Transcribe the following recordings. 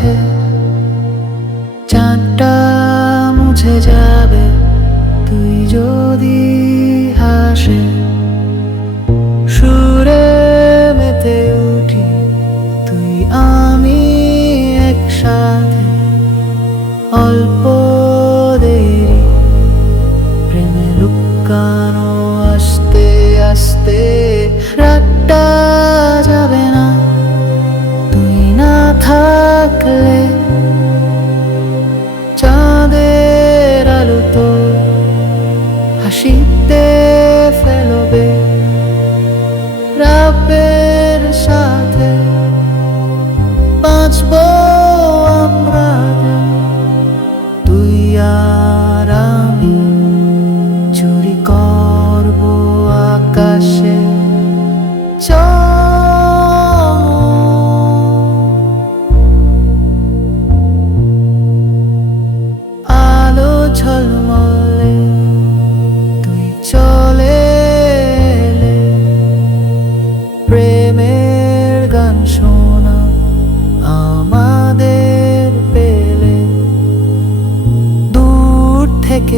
আছে। চাঁদটা মুছে যাবে তুই যদি হাসে।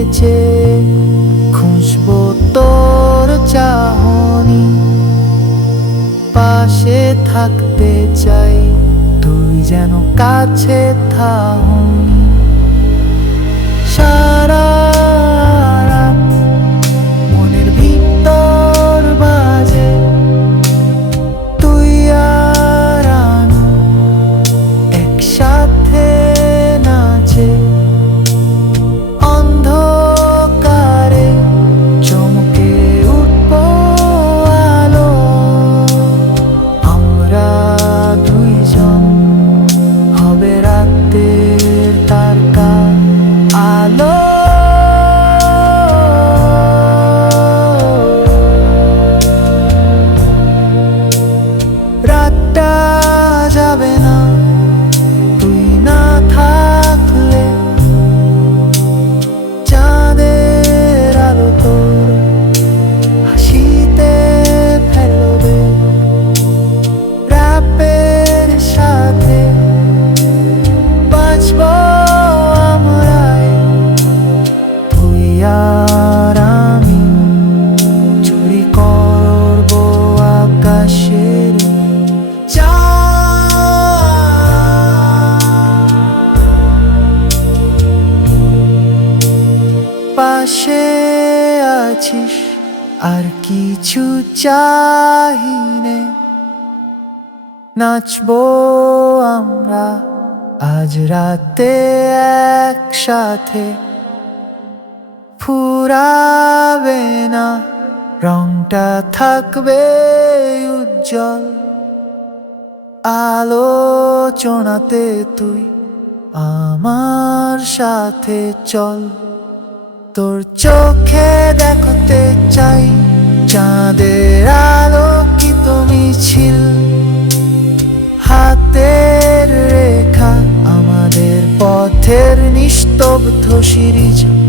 নিচে খুঁজবো তোর চাহনি। পাশে থাকতে চাই তুই যেন কাছে থাহনি আছিস, আর কিছু চাহিনে নাচবো আমরা আজ রাতে একসাথে। ফুরাবে না, রংটা থাকবে উজ্জ্বল। আলোচনাতে তুই আমার সাথে চল। তোর চোখে দেখতে চাই, চাঁদের আলো কী তুমি ছিল? হাতের রেখা আমাদের পথের নিস্তব্ধ সিরিজ।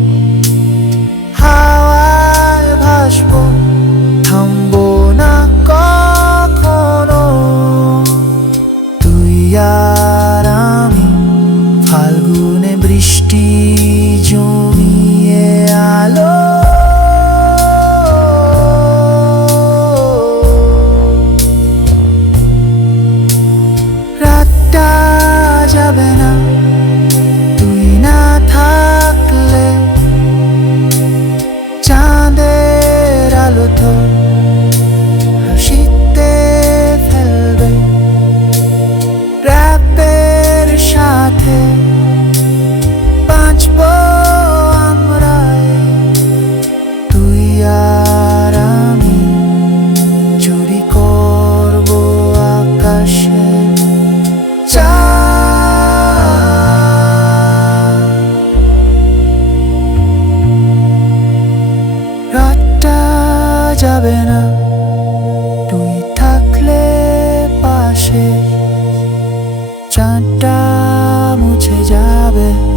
sabe